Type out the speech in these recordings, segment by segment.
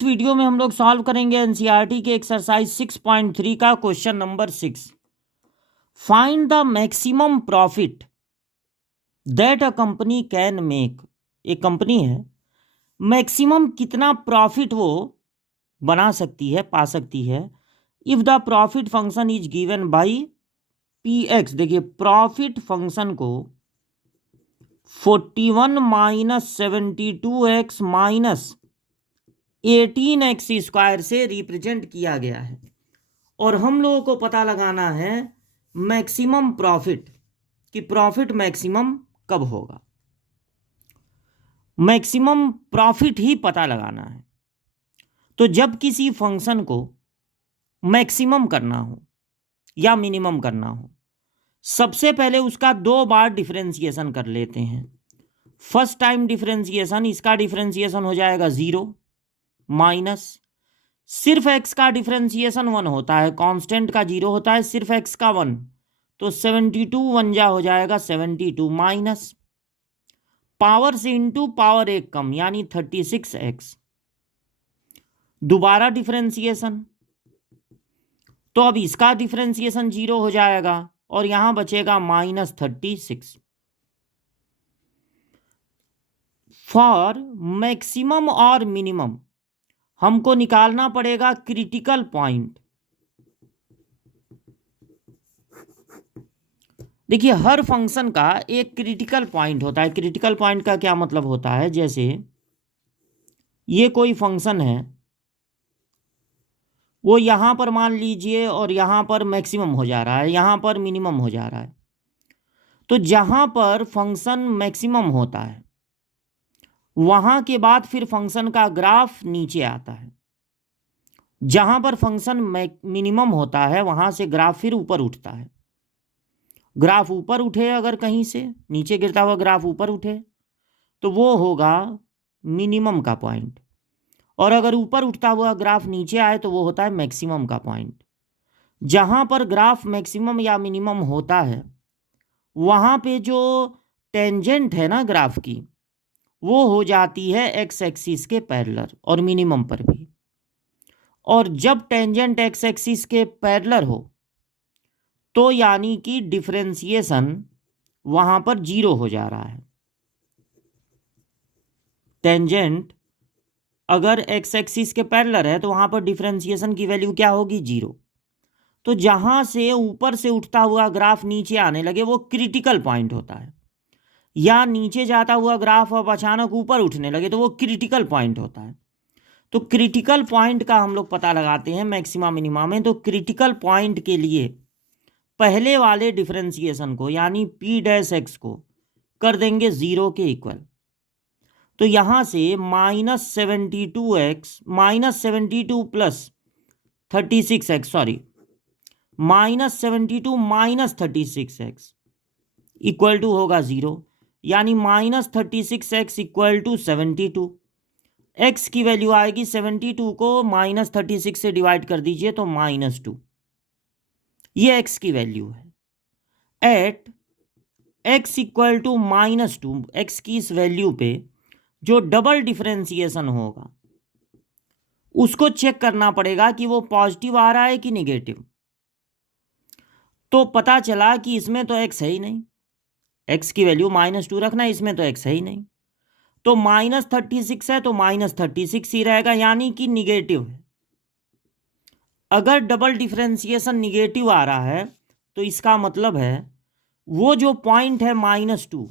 इस वीडियो में हम लोग सॉल्व करेंगे एनसीईआरटी के एक्सरसाइज 6.3 का question number 6। Find the maximum profit that a company can make. एक कंपनी है, मैक्सिमम कितना प्रॉफिट वो बना सकती है, पा सकती है, if the profit function is given by P x. देखिए, प्रॉफिट फंक्शन को 41 माइनस 72x माइनस 18x² से रिप्रेजेंट किया गया है और हम लोगों को पता लगाना है मैक्सिमम प्रॉफिट, कि प्रॉफिट मैक्सिमम कब होगा। मैक्सिमम प्रॉफिट ही पता लगाना है। तो जब किसी फंक्शन को मैक्सिमम करना हो या मिनिमम करना हो, सबसे पहले उसका 2 बार डिफरेंशिएशन कर लेते हैं। फर्स्ट टाइम डिफरेंशिएशन, इसका डिफरेंशिएशन हो जाएगा 0 माइनस, सिर्फ x का डिफरेंशिएशन 1 होता है, कांस्टेंट का 0 होता है, सिर्फ x का 1, तो 72 1 जा हो जाएगा 72 माइनस पावर से इंटू पावर 1 कम यानी 36x। दोबारा डिफरेंशिएशन, तो अब इसका डिफरेंशिएशन 0 हो जाएगा और यहां बचेगा माइनस 36। फॉर मैक्सिमम और मिनिमम हमको निकालना पड़ेगा क्रिटिकल पॉइंट। देखिए, हर फंक्शन का एक क्रिटिकल पॉइंट होता है। क्रिटिकल पॉइंट का क्या मतलब होता है, जैसे ये कोई फंक्शन है, वो यहां पर मान लीजिए और यहां पर मैक्सिमम हो जा रहा है, यहां पर मिनिमम हो जा रहा है। तो जहां पर फंक्शन मैक्सिमम होता है वहां के बाद फिर फंक्शन का ग्राफ नीचे आता है। जहां पर फंक्शन मिनिमम होता है वहां से ग्राफ फिर ऊपर उठता है। ग्राफ ऊपर उठे, अगर कहीं से नीचे गिरता हुआ ग्राफ ऊपर उठे तो वो होगा मिनिमम का पॉइंट, और अगर ऊपर उठता हुआ ग्राफ नीचे आए तो वो होता है मैक्सिमम का पॉइंट। जहां पर ग्राफ मैक्सिमम या मिनिमम होता है वहां पे जो टेंजेंट है ना ग्राफ की, वो हो जाती है एक्स एक्सिस के पैरेलल और मिनिमम पर भी। और जब टेंजेंट एक्स एक्सिस के पैरेलल हो तो यानी कि डिफरेंशिएशन वहां पर 0 हो जा रहा है। टेंजेंट अगर एक्स एक्सिस के पैरेलल है तो वहां पर डिफरेंशिएशन की वैल्यू क्या होगी, 0। तो जहां से ऊपर से उठता हुआ ग्राफ नीचे आने लगे वो क्रिटिकल पॉइंट होता है, या नीचे जाता हुआ ग्राफ अब अचानक ऊपर उठने लगे तो वो क्रिटिकल पॉइंट होता है। तो क्रिटिकल पॉइंट का हम लोग पता लगाते हैं मैक्सिमा मिनिमा में। तो क्रिटिकल पॉइंट के लिए पहले वाले डिफरेंशिएशन को यानी पी डैश एक्स को कर देंगे 0 के इक्वल। तो यहां से -72x -72 plus 36x, sorry -72 minus 36x equal to होगा 0, यानी -36x इक्वल टू 72। x की वैल्यू आएगी 72 को -36 से डिवाइड कर दीजिए तो -2, ये x की वैल्यू है। At x equal to -2, x की इस वैल्यू पे जो डबल डिफरेंशिएशन होगा उसको चेक करना पड़ेगा कि वो पॉजिटिव आ रहा है कि निगेटिव। तो पता चला कि इसमें तो x है ही नहीं, x की वैल्यू -2 रखना, इसमें तो x है ही नहीं, तो -36 है तो -36 ही रहेगा, यानी कि निगेटिव है। अगर डबल डिफरेंशिएशन निगेटिव आ रहा है तो इसका मतलब है वो जो पॉइंट है -2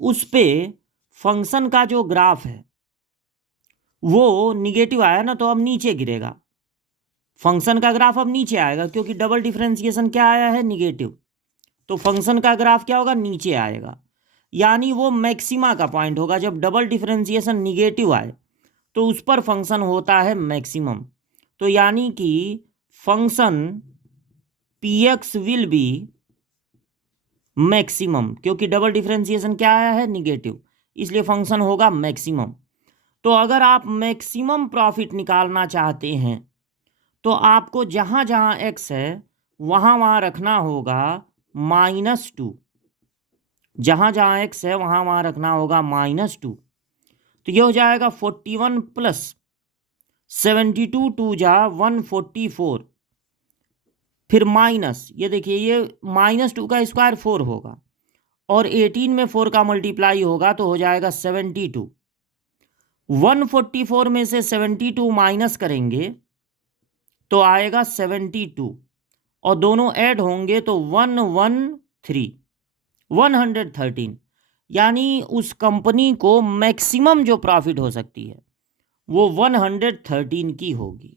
उस पे फंक्शन का जो ग्राफ है वो निगेटिव आया ना, तो अब नीचे गिरेगा, फंक्शन का ग्राफ अब नीचे आएगा क्योंकि डबल डिफरेंशिएशन क्या आया है, निगेटिव। तो फंक्शन का ग्राफ क्या होगा, नीचे आएगा, यानी वो मैक्सिमा का पॉइंट होगा। जब डबल डिफरेंशिएशन निगेटिव आए तो उस पर फंक्शन होता है मैक्सिमम। तो यानी कि function P x will be maximum, क्योंकि डबल डिफरेंशिएशन क्या आया है, निगेटिव, इसलिए फंक्शन होगा मैक्सिमम। तो अगर आप मैक्सिमम प्रॉफिट निकालना चाहते हैं तो आपको जहां जहां एक्स है वहां वहां रखना होगा -2, जहां जहां एक्स है वहां वहां रखना होगा -2। तो ये हो जाएगा 41 प्लस 72 टू जा 144, फिर माइनस, ये देखिए ये -2 का स्क्वायर 4 होगा, और 18 में 4 का मल्टीप्लाई होगा तो हो जाएगा 72। 144 में से 72 माइनस करेंगे तो आएगा 72, और दोनों ऐड होंगे तो 113, यानी उस कंपनी को मैक्सिमम जो प्रॉफिट हो सकती है वो 113 की होगी।